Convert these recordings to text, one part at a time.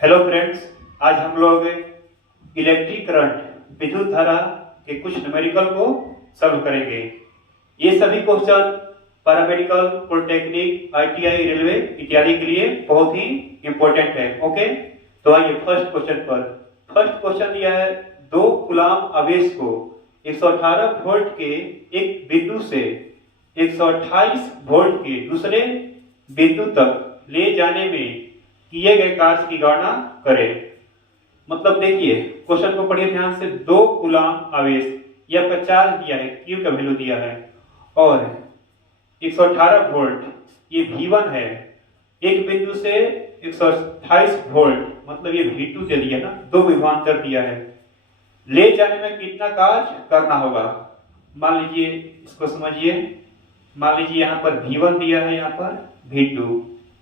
Hello friends, आज हम लोग इलेक्ट्रिक करंट विद्युत धारा के कुछ न्यूमेरिकल को सॉल्व करेंगे। ये सभी question paramedical, polytechnic, ITI, railway इत्यादि के लिए बहुत ही इंपॉर्टेंट है। ओके, तो आइए फर्स्ट क्वेश्चन पर। फर्स्ट क्वेश्चन दिया है 2 कूलाम आवेश को 118 वोल्ट के एक बिंदु से 128 वोल्ट के दूसरे बिंदु तक ले जाने में किए गए कार्य की गणना करें। मतलब देखिए, क्वेश्चन को पढ़िए ध्यान से। 2 कूलाम आवेश या 50 दिया है, क्यू का वैल्यू दिया है, और 118 वोल्ट ये V1 है। एक बिंदु से 128 वोल्ट मतलब ये V2 दे दिया ना, 2 विभवांतर दिया है। ले जाने में कितना कार्य करना होगा, मान लीजिए, इसको समझिए। मान लीजिए यहाँ पर V1 दिया है, यहाँ पर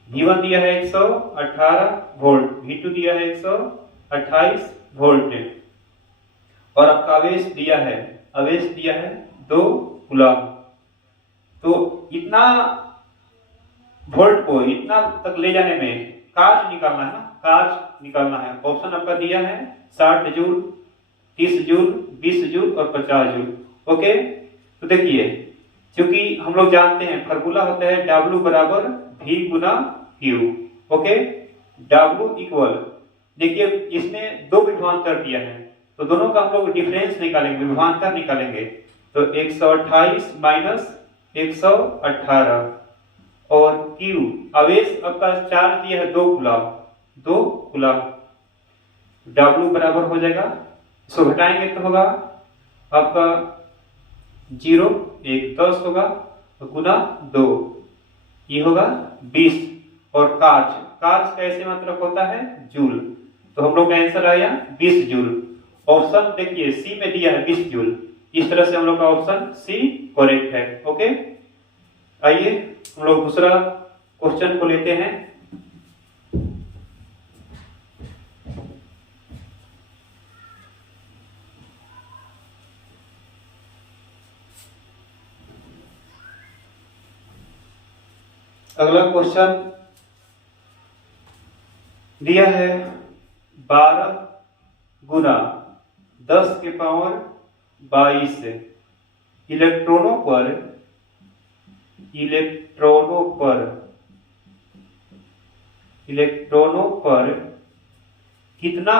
V1 दिया है 118 वोल्ट, V2 दिया है 128 वोल्ट, और आपका आवेश दिया है 2 कूलाम। तो इतना वोल्ट को इतना तक ले जाने में कार्य निकालना है। ऑप्शन आपका दिया है 60 जूल, 30 जूल, 20 जूल और 50 जूल। ओके, तो देखिए, क्योंकि हम लोग जानते हैं फार्मूला होता है W बराबर V गुना Q। ओके, W इक्वल, देखिए इसमें 2 विभवांतर दिया है, तो दोनों का हम लोग डिफरेंस निकालेंगे, विभवांतर निकालेंगे। तो 128 माइनस 118, और Q आवेश आपका चार्ज दिया है 2 कूलाम। W बराबर हो जाएगा, इसको घटाएंगे तो होगा आपका 0, 1 10 होगा, तो गुना 2 ये होगा 20, और कार्य कैसे मतलब होता है जूल, तो हम लोग का आंसर आया 20 जूल। ऑप्शन देखिए सी में दिया है 20 जूल, इस तरह से हम लोग का ऑप्शन सी करेक्ट है। ओके, आइए हम लोग दूसरा क्वेश्चन को लेते हैं। अगला क्वेश्चन दिया है 12 गुना 10 के पावर 22 इलेक्ट्रॉनों पर कितना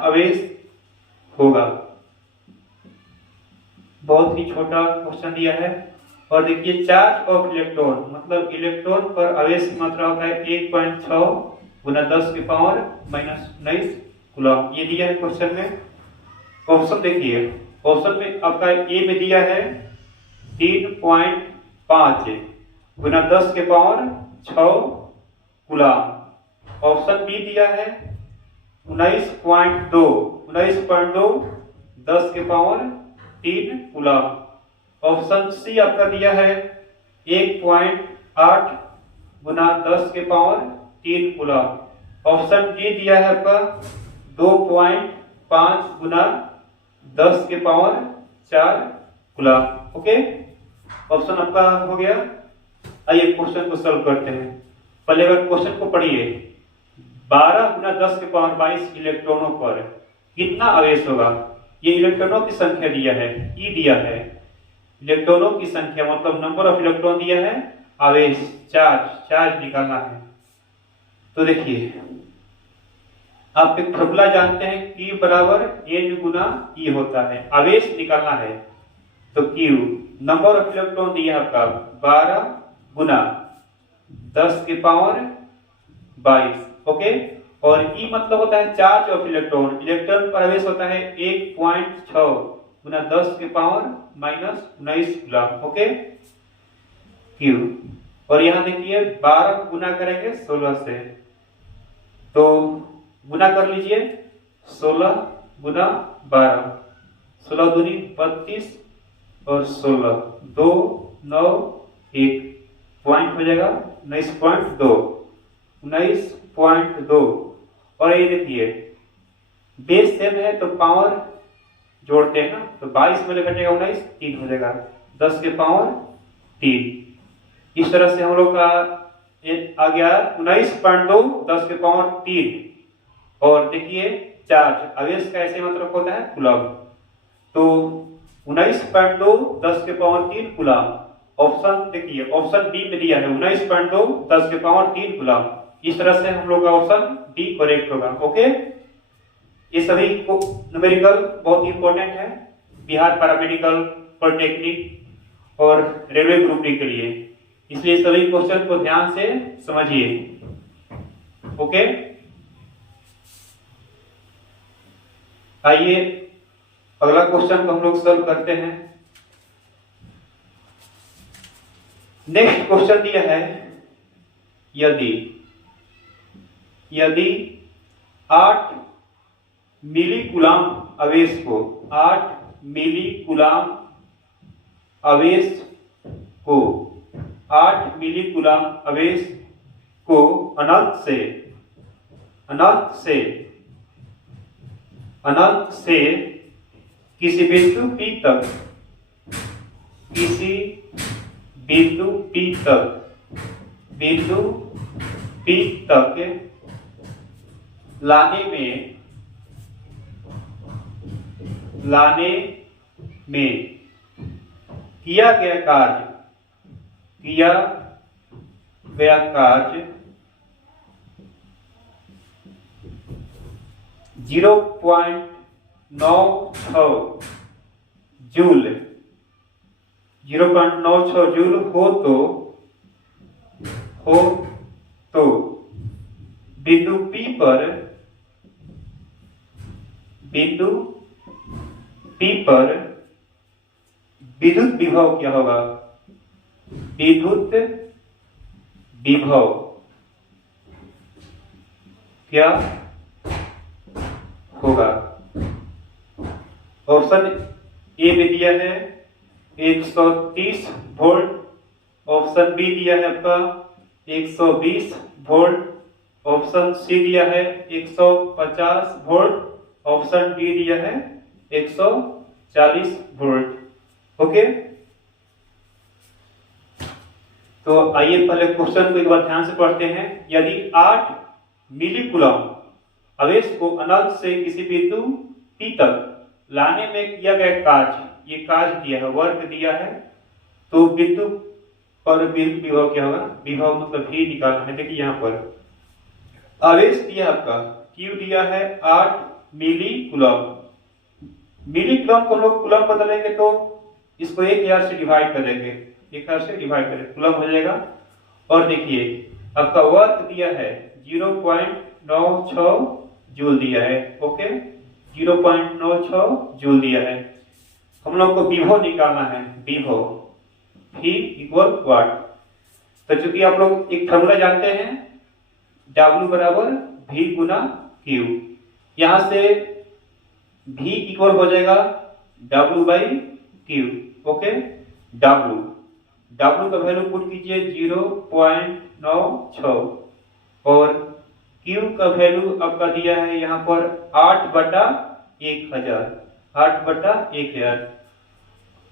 आवेश होगा। बहुत ही छोटा क्वेश्चन दिया है, और देखिए चार्ज ऑफ इलेक्ट्रॉन मतलब इलेक्ट्रॉन पर आवेश की मात्रा होता है 1.6 गुना 10 के पावर माइनस 19 कूलम, ये दिया है क्वेश्चन में। ऑप्शन देखिए, ऑप्शन में आपका ए में दिया है 3.5 गुना 10 के पावर 6 कूलम। ऑप्शन बी दिया है 19.2 10 के पावर 3 कूलम। ऑप्शन सी आपका दिया है 1.8 गुना 10 के पावर 3 कूलम। ऑप्शन डी दिया है आपका 2.5 गुना 10 के पावर 4 कूलम। ओके, ऑप्शन आपका हो गया। आइए क्वेश्चन को सॉल्व करते हैं। पहले अगर क्वेश्चन को पढ़िए, 12 गुना 10 के पावर 22 इलेक्ट्रॉनों पर कितना आवेश होगा। ये इलेक्ट्रॉनों की संख्या दिया है, ई दिया है, इलेक्ट्रॉनों की संख्या मतलब नंबर ऑफ इलेक्ट्रॉन दिया है, आवेश चार्ज निकालना है। तो देखिए, आप एक फॉर्मूला जानते हैं, Q बराबर N गुना E होता है, आवेश निकालना है। तो Q नंबर ऑफ इलेक्ट्रॉन दिया है आपका 12 गुना 10 के पावर 22। ओके, और E मतलब होता है चार्ज ऑफ इलेक्ट्रॉन पर आवेश होता है 1.6 गुना 10 के power minus 19 coulomb. Okay, Q, और यहाँ देखिए 12 गुना करेंगे 16 से, तो गुना कर लीजिए 16 गुना 12, 16 दूनी 32 और 16 2 9 1 पॉइंट हो जाएगा 19.2। और ये देखिए बेस सेम है तो पावर जोड़ते हैं ना, तो 22 में घटेगा 19, 3 हो जाएगा, 10 के पावर 3। इस तरह से हम लोग का आ गया 19.2 10 के पावर 3। और देखिए चार्ज आवेश का ऐसे मतलब होता है कूलम। तो 19.2 10 के पावर 3 कूलम। ऑप्शन देखिए ऑप्शन बी में दिया है 19.2 10 के पावर 3 कूलम। इस तरह से हम लोग का ऑप्शन बी करेक्ट होगा। ओके, ये सभी न्यूमेरिकल बहुत इंपॉर्टेंट है बिहार पैरामेडिकल, पॉलिटेक्निक और रेलवे ग्रुप डी के लिए, इसलिए सभी क्वेश्चन को ध्यान से समझिए। ओके, आइए अगला क्वेश्चन को हम लोग सॉल्व करते हैं। नेक्स्ट क्वेश्चन दिया है यदि 8 मिली कूलम आवेश को 8 मिली कूलम आवेश को 8 मिली कूलम आवेश को अनंत से किसी बिंदु P तक लाने में किया गया कार्य 0.96 जूल 0.96 जूल हो तो बिंदु P पर विद्युत विभव क्या होगा? विद्युत विभव क्या होगा? ऑप्शन ए में दिया है 130 वोल्ट, ऑप्शन बी दिया है आपका 120 वोल्ट, ऑप्शन सी दिया है 150 वोल्ट, ऑप्शन डी दिया है 140 वोल्ट। ओके, तो आइए पहले क्वेश्चन को एक बार ध्यान से पढ़ते हैं। यदि 8 मिली कूलम आवेश को अनंत से किसी बिंदु P तक लाने में किया गया कार्य, ये कार्य दिया है, वर्क दिया है, तो बिंदु पर विभव क्या होगा? विभव मतलब भी निकालना है। देखिए यहाँ पर आवेश दिया आपका Q दिया है 8 मिली कूलम। मिली कूलम को हम लोग कूलम बदलेंगे तो इसको 1000 से डिवाइड कर देंगे, 1000 से डिवाइड करें कूलम हो जाएगा। और देखिए आपका वर्क दिया है 0.96 जूल दिया है। ओके, 0.96 जूल दिया है। हम लोग को विभव निकालना है, विभव V इक्वल वाट। तो चूंकि आप लोग एक फॉर्मूला जानते हैं W बराबर V गुना Q, यहां से V इक्वल हो जाएगा W by Q। Okay, W का वैल्यू पुट कीजिए 0.96 और Q का वैल्यू आपका दिया है यहाँ पर 8/1000, 8/1000।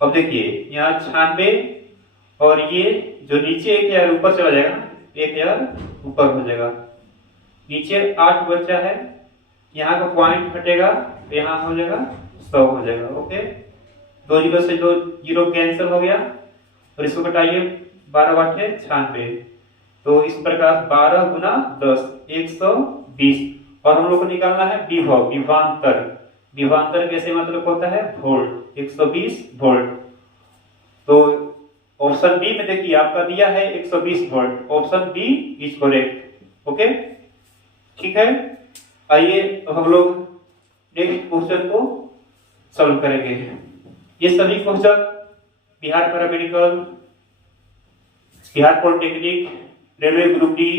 अब देखिए यहाँ 96 और ये जो नीचे 1000 ऊपर चला जाएगा, 1000 ऊपर हो जाएगा, नीचे 8 बचा है, यहाँ का पॉइंट हटेगा तो यहाँ हो जाएगा 100 हो जाएगा। ओके, 2 जीरो से 2 जीरो कैंसिल हो गया और इसको घटाइए 12/8 96, तो इस प्रकार 12 गुना 10 120। और हम लोग को निकालना है विभव, विभवांतर कैसे मतलब होता है वोल्ट, 120 वोल्ट। तो ऑप्शन बी में देखिए आपका दिया है 120 volt, option B is correct. Okay, ठीक है, आइए अब हम लोग नेक्स्ट क्वेश्चन को सॉल्व करेंगे। ये सभी question Bihar paramedical, Bihar polytechnic, railway group D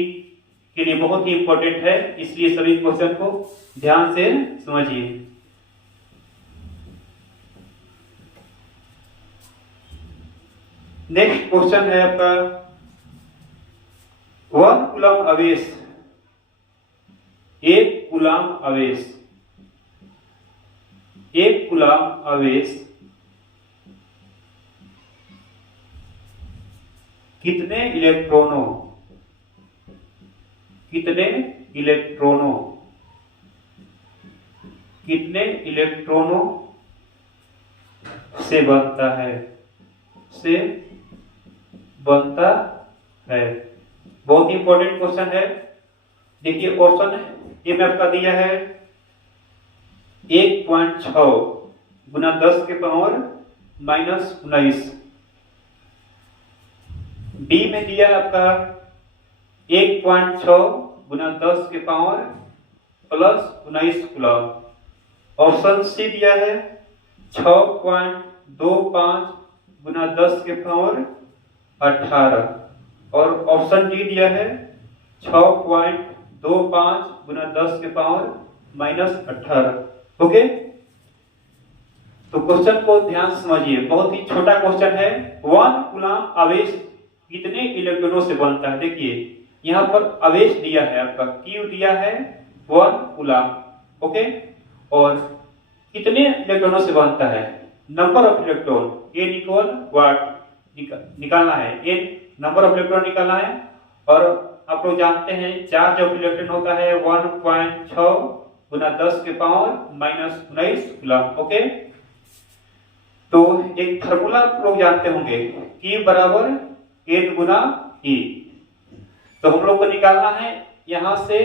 के लिए बहुत ही इंपॉर्टेंट है, इसलिए सभी क्वेश्चन को ध्यान से समझिए। नेक्स्ट क्वेश्चन है आपका 1 कूलम आवेश, 1 कूलम आवेश, 1 कूलम आवेश कितने इलेक्ट्रॉनों कितने इलेक्ट्रॉनों से बनता है। बहुत ही इंपॉर्टेंट क्वेश्चन है। देखिए ऑप्शन ए में आपका दिया है 1.6 गुना 10 के पावर -19। बी में दिया है आपका 1.6 गुना 10 के पावर +19 कूलम। ऑप्शन सी दिया है 6.25 गुना 10 के पावर 18 और ऑप्शन डी दिया है 6.25 गुना 10 के पावर -18। ओके, तो क्वेश्चन को ध्यान से समझिए, बहुत ही छोटा क्वेश्चन है। 1 कूलम आवेश कितने इलेक्ट्रॉनों से बनता है। देखिए यहाँ पर आवेश दिया है आपका Q दिया है 1 कूलम। ओके, और कितने इलेक्ट्रॉनों से बनता है, number of electron N equal what निकालना है। N नंबर ऑफ इलेक्ट्रॉन निकालना है। और आप लोग जानते हैं चार्ज ऑफ इलेक्ट्रॉन होता है 1.6 गुना 10 के पावर -19 कूलम। ओके, तो एक फार्मूला आप लोग जानते होंगे Q बराबर N गुना E। तो हम लोग को निकालना है, यहाँ से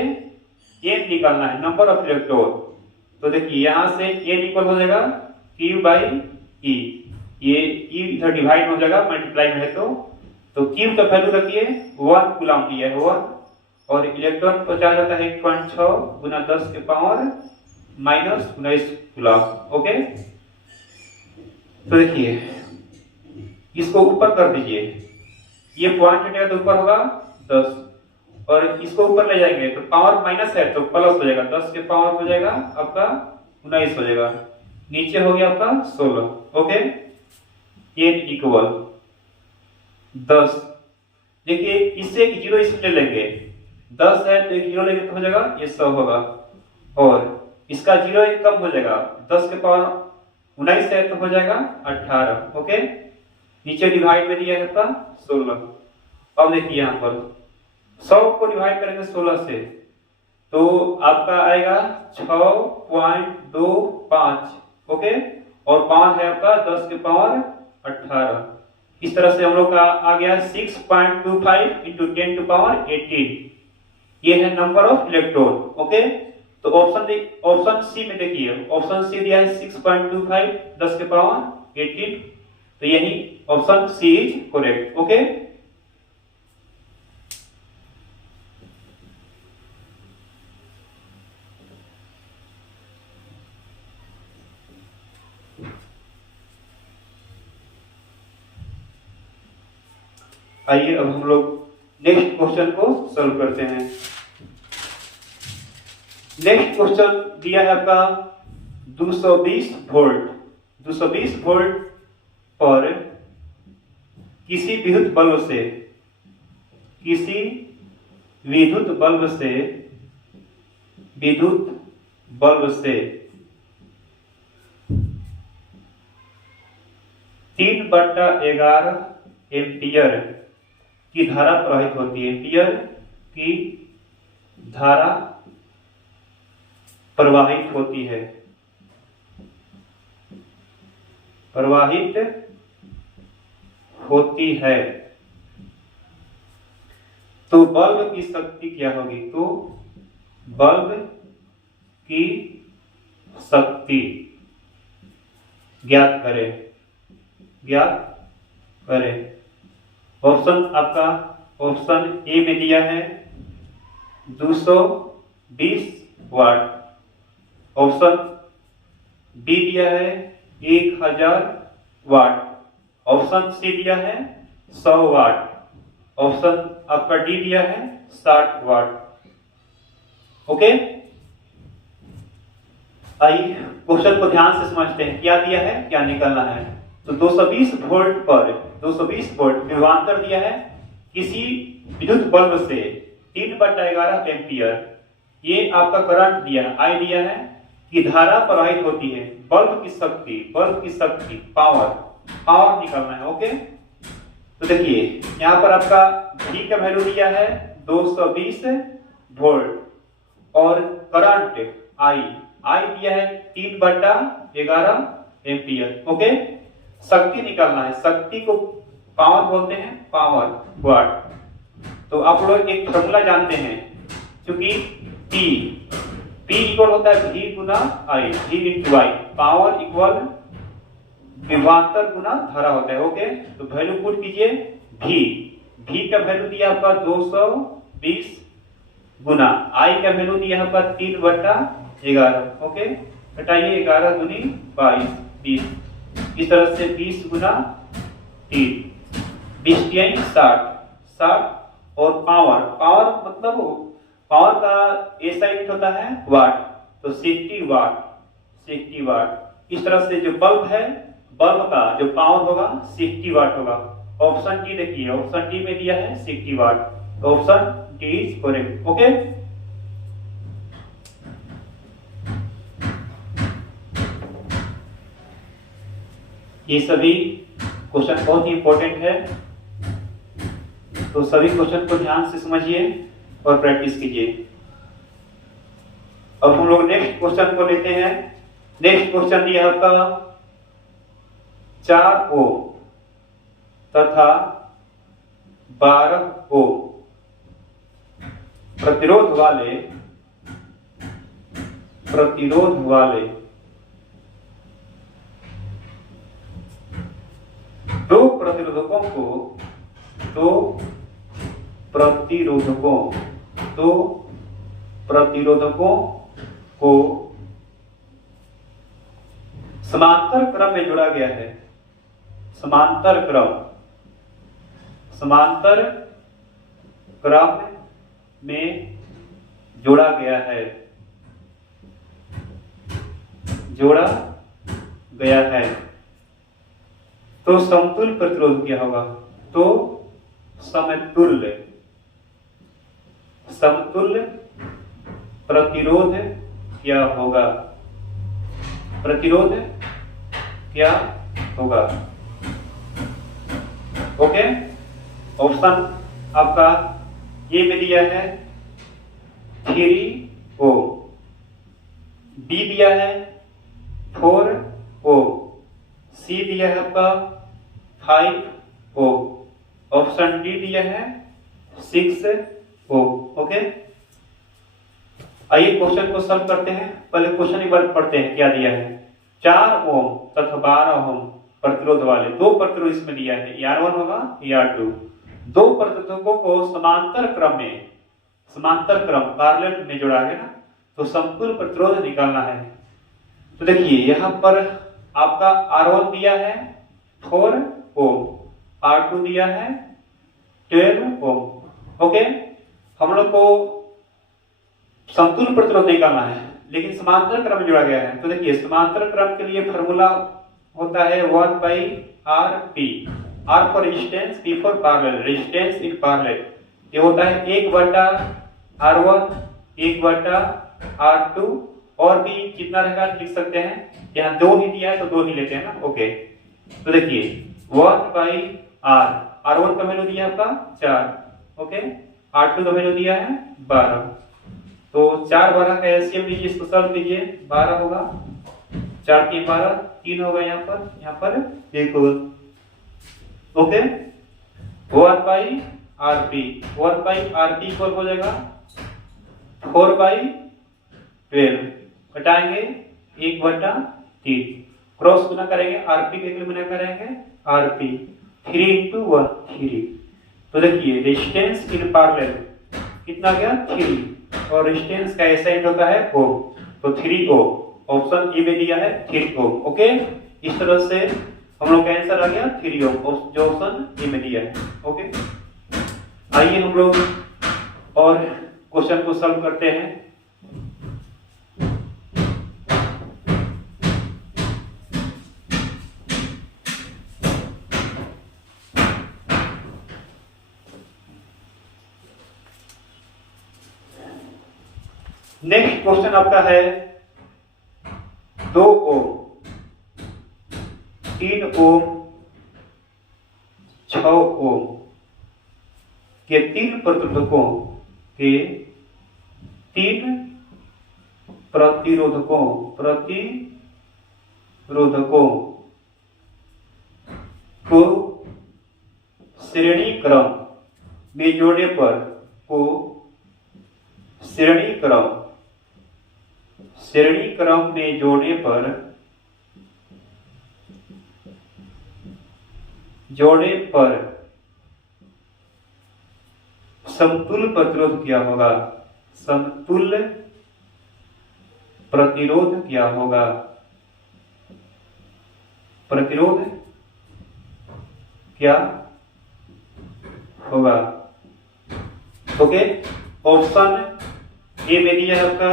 N निकालना है, नंबर ऑफ इलेक्ट्रॉन। तो देखिए यहाँ से N इक्वल हो जाएगा Q बाई E। ये E इधर डिवाइड हो जाएगा, मल्टीप्लाई में है तो Q का वैल्यू रखिए 1 कूलम दिया है 1, और इलेक्ट्रॉन पहुंचा जाता है 1.6 गुना 10 के पावर -19 कूलम। ओके, तो देखिए इसको ऊपर कर दीजिए, ये पॉइंट हटेगा तो ऊपर होगा 10, और इसको ऊपर ले जाएंगे तो पावर माइनस है तो प्लस हो जाएगा, 10 के पावर हो जाएगा आपका 19 हो जाएगा, नीचे हो गया आपका 16। Okay, N equal 10। देखिए इससे एक जीरो इसमें ले लेंगे, 10 है तो एक जीरो लेंगे तो हो जाएगा ये 100 होगा, और इसका जीरो एक कम हो जाएगा, 10 के पावर 19 है तो हो जाएगा 18। ओके, नीचे डिवाइड में दिया है आपका 16। अब देखिए यहाँ पर 100 को डिवाइड करेंगे 16 से तो आपका आएगा 6.25। ओके, और पावर है आपका 10 के पावर 18। इस तरह से हम लोग का आ गया 6.25 इंटू 10 टू पावर 18। ये है नंबर ऑफ इलेक्ट्रॉन। ओके, तो ऑप्शन सी में देखिए, ऑप्शन सी दिया है 6.25 10 के पावर 18, तो यही option C is correct. Okay, आइए अब हम लोग नेक्स्ट क्वेश्चन को सॉल्व करते हैं। नेक्स्ट क्वेश्चन दिया है आपका 220 वोल्ट। 220 वोल्ट पर किसी विद्युत बल्ब से 3/11 एम्पियर की धारा प्रवाहित होती है। एम्पियर की धारा प्रवाहित होती है तो बल्ब की शक्ति क्या होगी। तो बल्ब की शक्ति ज्ञात करें। ऑप्शन आपका ऑप्शन ए में दिया है 220 वाट, ऑप्शन बी दिया है 1000 वाट, ऑप्शन सी दिया है 100 वाट, ऑप्शन आपका डी दिया है 60 वाट। ओके, आइए क्वेश्चन को ध्यान से समझते हैं, क्या दिया है क्या निकालना है। तो 220 वोल्ट पर 220 वोल्ट विभवांतर दिया है किसी विद्युत बल्ब से 3/11 एम्पियर, ये आपका करंट दिया है, आई दिया है कि धारा प्रवाहित होती है। बल्ब की शक्ति पावर निकालना है। ओके, तो देखिए यहाँ पर आपका V का वैल्यू दिया है 220 वोल्ट और करंट I दिया है 3/11 एम्पियर। ओके, शक्ति निकालना है, शक्ति को पावर बोलते हैं, पावर वाट। तो आप लोग एक फॉर्मूला जानते हैं, क्योंकि P इक्वल होता है V Guna I, V into I, power equal विभवांतर गुना धारा होता है। ओके, तो वैल्यू पुट कीजिए V का वैल्यू दिया आपका 220 गुना I का वैल्यू दिया आपका 3/11। ओके, घटाइए 11 दूनी 22, 20, इस तरह से 20 गुना 3, 20 तिहाई 60 और पावर मतलब पावर का ऐसा यूनिट होता है वाट, तो 60 वाट। इस तरह से जो बल्ब है, बल्ब का जो पावर होगा 60 वाट होगा। ऑप्शन डी देखिए, ऑप्शन डी में दिया है 60 वाट, तो option D is correct. Okay, ये सभी क्वेश्चन बहुत ही इंपॉर्टेंट है, तो सभी क्वेश्चन को ध्यान से समझिए और प्रैक्टिस कीजिए। अब हम लोग नेक्स्ट क्वेश्चन को लेते हैं। नेक्स्ट क्वेश्चन दिया आपका 4 ओम तथा 12 ओम प्रतिरोध वाले दो प्रतिरोधकों को समांतर क्रम में जोड़ा गया है। समांतर क्रम में जोड़ा गया है, तो समतुल्य प्रतिरोध क्या होगा? तो समतुल्य प्रतिरोध क्या होगा? ओके, ऑप्शन आपका ए में दिया है 3 ओम, बी दिया है 4 ओम, सी दिया है आपका 5 ओम, ऑप्शन डी दिया है 6 ओम। ओके, आइए क्वेश्चन को सॉल्व करते हैं। पहले क्वेश्चन एक बार पढ़ते हैं क्या दिया है। 4 ओम तथा 12 ओम प्रतिरोध वाले दो प्रतिरोध इसमें दिया है, R1 होगा R2। दो प्रतिरोधकों को समांतर क्रम पैरेलल में जोड़ा है ना, तो समतुल्य प्रतिरोध निकालना है। तो देखिए यहाँ पर आपका R1 दिया है 4 ओम, R2 दिया है 12 ओम। ओके, हम लोग को समतुल्य प्रतिरोध निकालना है, लेकिन समांतर क्रम में जोड़ा गया है। तो देखिए समांतर क्रम के लिए फॉर्मूला होता है 1/RP, R for resistance, P for parallel, resistance in parallel. ये होता है 1/R1, 1/R2, और भी कितना रहेगा लिख सकते हैं, यहाँ 2 ही दिया है तो 2 ही लेते हैं ना। ओके, तो देखिए 1/R, R1 का वैल्यू दिया आपका 4, ओके, R2 का वैल्यू दिया है 12, तो 4/12 का एलसीएम लीजिए, इसको सॉल्व कीजिए, 12 होगा, 4 के 12, 3 होगा, यहाँ पर 1 होगा। ओके, 1/RP इक्वल हो जाएगा 4/12, घटाएंगे 1/3, क्रॉस गुना करेंगे, RP के लिए गुना करेंगे RP, 3 × 1 3। तो देखिए रेजिस्टेंस इन पैरेलल कितना गया 3, और रेजिस्टेंस का ऐसा यूनिट होता है ओम, तो 3 ओम, ऑप्शन ए में दिया है 3 ओम। ओके, इस तरह से हम लोग का आंसर आ गया 3 ओम, जो ऑप्शन ए में दिया है। ओके, आइए हम लोग और क्वेश्चन को सॉल्व करते हैं। नेक्स्ट क्वेश्चन आपका है 2 ओम, 3 ओम 6 ओम के 3 प्रतिरोधकों के 3 प्रतिरोधकों को श्रेणी क्रम में जोड़ने पर समतुल्य प्रतिरोध क्या होगा? समतुल्य प्रतिरोध क्या होगा? प्रतिरोध क्या होगा? ओके, ऑप्शन ए में दिया है आपका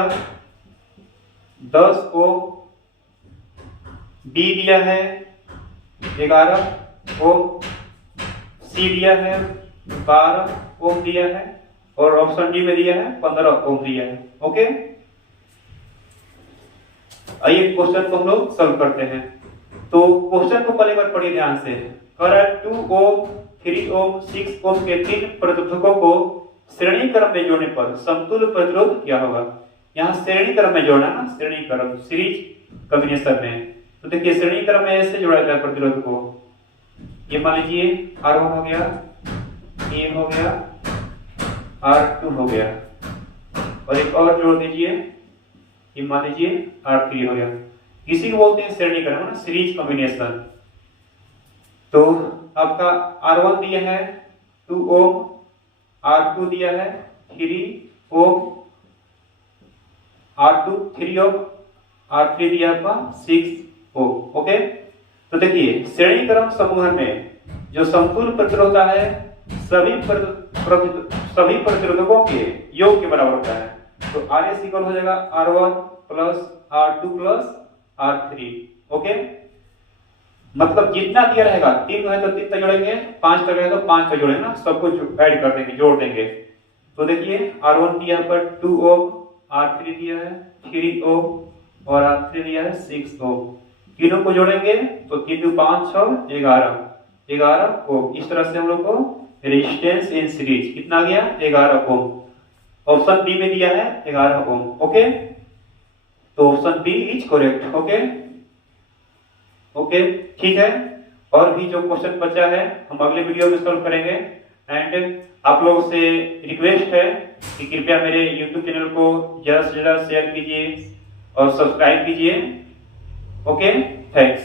10 ओम, बी दिया है 11 ओम, सी दिया है 12 ओम दिया है और ऑप्शन डी में दिया है 15 ओम दिया है। ओके, आइए क्वेश्चन को हम लोग सॉल्व करते हैं। तो क्वेश्चन को पहले बार पढ़िए ध्यान से। करंट 2 ओम, 3 ओम, 6 ओम के 3 प्रतिरोधकों को श्रेणी क्रम में जोड़ने पर समतुल्य प्रतिरोध क्या होगा? यहाँ श्रेणी क्रम में जोड़ना ना, श्रेणी क्रम, सीरीज कॉम्बिनेशन में। तो देखिए श्रेणी क्रम में ऐसे जोड़ा जाए प्रतिरोध को। ये मान लीजिए R1 हो गया, ए हो गया, R2 हो गया और एक और जोड़ दीजिए, ये मान लीजिए R3 हो गया। इसी को बोलते हैं श्रेणी क्रम ना, सीरीज कॉम्बिनेशन। तो आपका R1 दिया है 2 ओम, R2 दिया है 3 ओम, R2 3 ओम, R3 दिया आपका 6 ओम। ओके, तो देखिए श्रेणी क्रम समूह में जो समतुल्य प्रतिरोध होता है सभी प्रतिरोधकों के योग के बराबर होता है। तो RS इक्वल हो जाएगा R1 plus R2 plus R3। Okay, मतलब जितना दिया रहेगा 3 है तो 3 तक जोड़ेंगे, 5 तक है तो 5 तक जोड़ेंगे ना, सबको ऐड कर देंगे, जोड़ देंगे। तो देखिए R1 दिया पर 2 ओम, R3 दिया है 3 ओम और R3 दिया है 6 ओम। तीनों को जोड़ेंगे तो 3 2 5 6 11 ओम। इस तरह से हम लोग को रेजिस्टेंस इन सीरीज कितना आ गया? 11 ओम। ऑप्शन बी में दिया है 11 ओम। ओके, तो option B is correct. Okay okay, ठीक है। और भी जो क्वेश्चन बचा है हम अगले वीडियो में सॉल्व करेंगे। एंड आप लोगों से रिक्वेस्ट है कि कृपया मेरे YouTube चैनल को ज्यादा से ज्यादा शेयर कीजिए और सब्सक्राइब कीजिए। Okay, thanks.